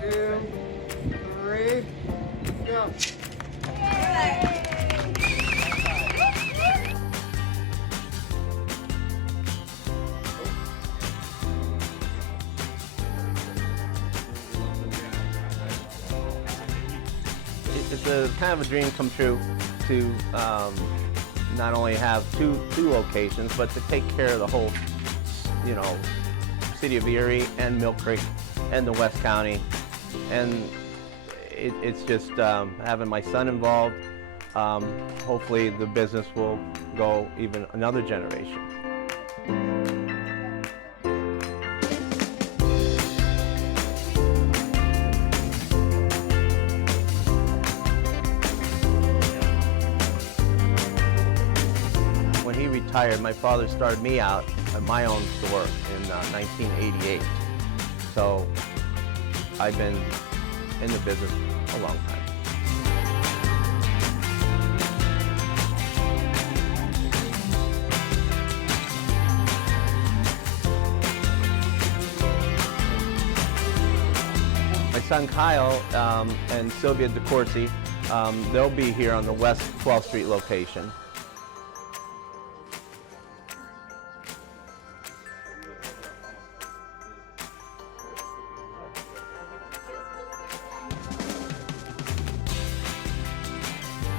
2, 3, go. It's a kind of a dream come true to not only have two locations, but to take care of the whole, city of Erie and Mill Creek and the West County. And it's just having my son involved. Hopefully the business will go even another generation. When he retired, my father started me out at my own store in 1988. So I've been in the business a long time. My son Kyle and Sylvia DeCourcy, they'll be here on the West 12th Street location.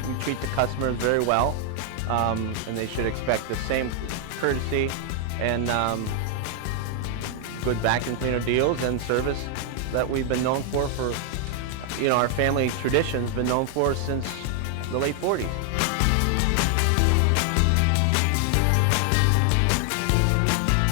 We treat the customers very well, and they should expect the same courtesy and good vacuum cleaner deals and service that we've been known for our family tradition's been known for since the late 40s.